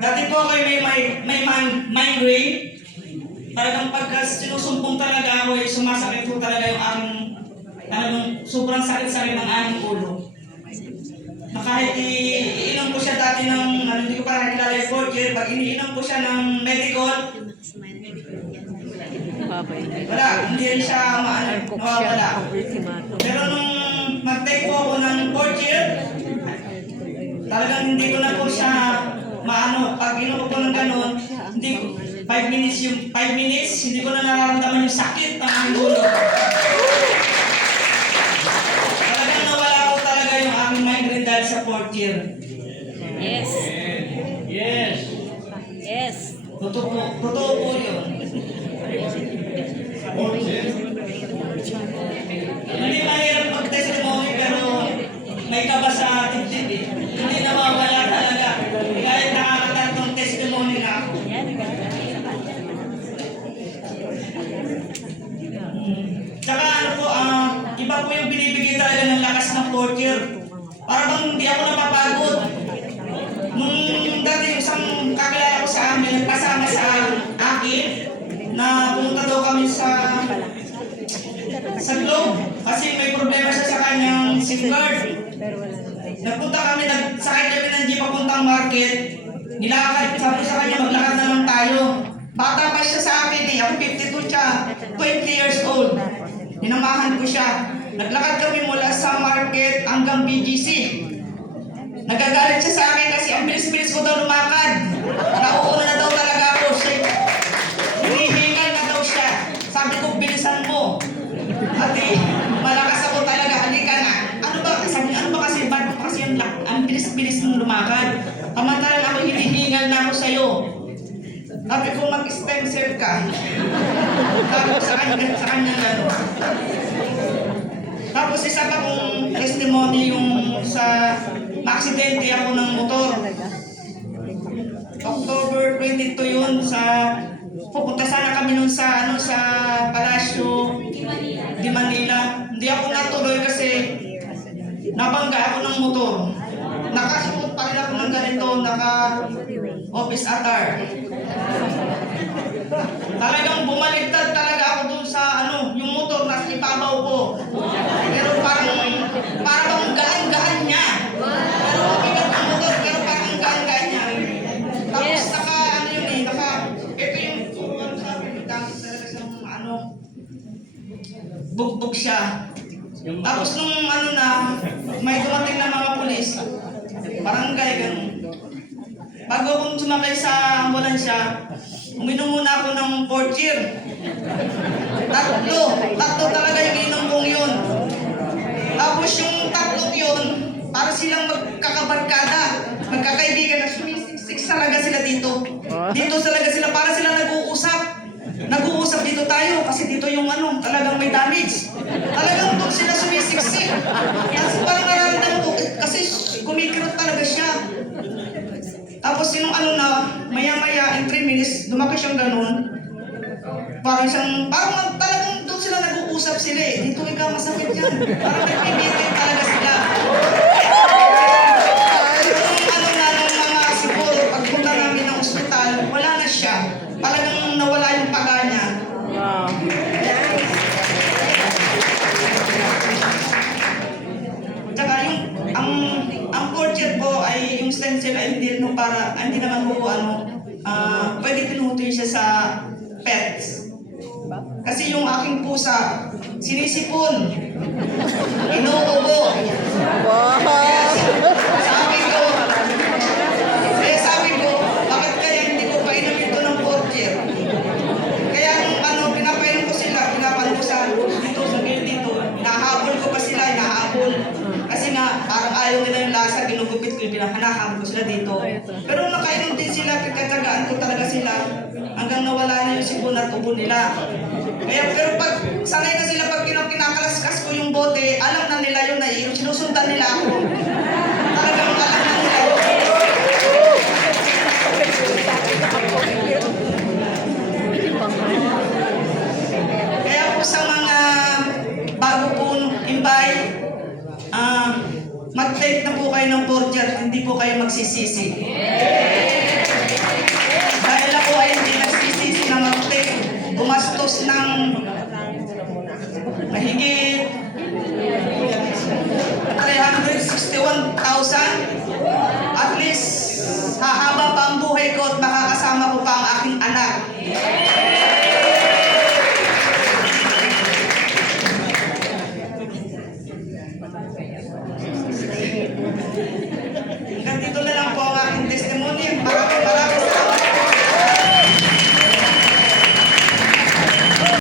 Dati po ako may migraine. Talagang pagka sinusumpong talaga ako, sumasakit po talaga yung aking, sobrang sakit-sakit ng aking ulo. Na kahit iinom ko siya dati ng, hindi ko pa nakilala yung Fortier, pag iniinom ko siya ng medical, wala, hindi rin siya nawawala. Pero nung mag-take po ako ng Fortier, talagang hindi ko na po siya pag inom ko ng gano'n, hindi ko, 5 minutes, hindi ko na nararamdaman yung sakit ng aking ulo. Talagang nawala ko talaga yung aming migraine dahil sa Fortier. Yes. Yes. Yes. Totoo po yun. Hindi mahirap mag-testimony pero may kaba sa dibdib eh. Hindi nawawala talaga. Kahit nakakatantong testimony na ako. Tsaka iba po yung binibigay talaga ng lakas ng Fortier. Para bang hindi ako napapagod. Nung dati isang kakilala ko sa amin, nagpasama sa akin, na pumunta daw kami sa Globe kasi may problema siya sa kanyang SIM card. Nagpunta kami, nagsakay kami ng jeep papuntang market. Nilakad, sabi sa kanya, maglakad na lang tayo. Bata pa siya sa akin eh, ako 52 siya, 20 years old. Ninamahan ko siya. Naglakad kami mula sa market hanggang BGC. Nagagalit siya sa akin kasi ang bilis-bilis ko daw lumakad. Nauuna na daw talaga ako. Hinihingal na daw siya. Sabi ko, bilisan mo. Ate, malakas ako talaga. Halika na. Sabi, ano ba kasi? Ba't mo kasi ang bilis-bilis mong lumakad? Kamantalan ako, hinihingal na ako sa'yo. Sabi ko, mag-stem cell ka. Sabi ko sa kanya gano'n. Tapos isa pa kong testimony yung sa aksidente ako ng motor. October 22 yun pupunta sana kami nun sa Palasyo di Manila. Hindi ako natuloy kasi nabangga ako ng motor. Nakasuot pa rin ako ng ganito, naka-office attire. Talagang bumaliktad talaga ako dun sa yung motor na ipabaw ko. Pero parang gaan-gaan niya. Pero mabigat ang motor, pero parang gaan-gaan niya. Tapos ito yung sabi ko, dami talaga sa bugbog siya. Tapos nung may dumating na mga pulis, barangay, ganun. Bago akong sumakay sa ambulansya, uminom muna ako ng Fortier. Tatlo talaga yung inom kong yun. Tapos yung tatlo yun, para silang magkakabarkada, magkakaibigan na sumisiksik talaga sila dito. Dito talaga sila, para sila nag-uusap. Nag-uusap dito tayo kasi dito yung talagang may damage. Talagang doon sila sumisiksik. Tapos parang nararamdaman ko, kasi kumikirot talaga siya. Tapos yung maya-maya in 3 minutes, lumaki siyang ganun. Parang talagang doon sila nag-uusap sila eh. Dito ikaw masakit yan. Parang nagpipitay talaga sila. Yung mga siguro, pagpunta namin ng ospital, wala na siya. Talagang nawala yung paga niya. Wow. Tsaka ang Fortier po ay yung stem cell ay hindi naman po pwede pinutin siya sa pets. Kasi yung aking pusa, sinisipon, inuubo. Yes. Sabi ko, bakit kaya hindi ko painom ito ng Fortier? Kaya nung pinapainom ko sila, pinapan ko sa gilid dito, hinahabol ko pa sila, hinahabol. Kasi nga, parang ayaw nila yung lasa, ginugupit ko, hinahabol ko sila dito. Pero nakainom din sila, kagatagaan ko talaga sila, hanggang nawala na yung sipon at ubo nila. Pero pag sanay na sila, pag kinakalaskas ko yung bote, alam na nila yun na sinusundan nila ako. Talagang alam na nila yun. Kaya po sa mga bago pong imbay, mag-take na po kayo ng Fortier, hindi po kayo magsisisi.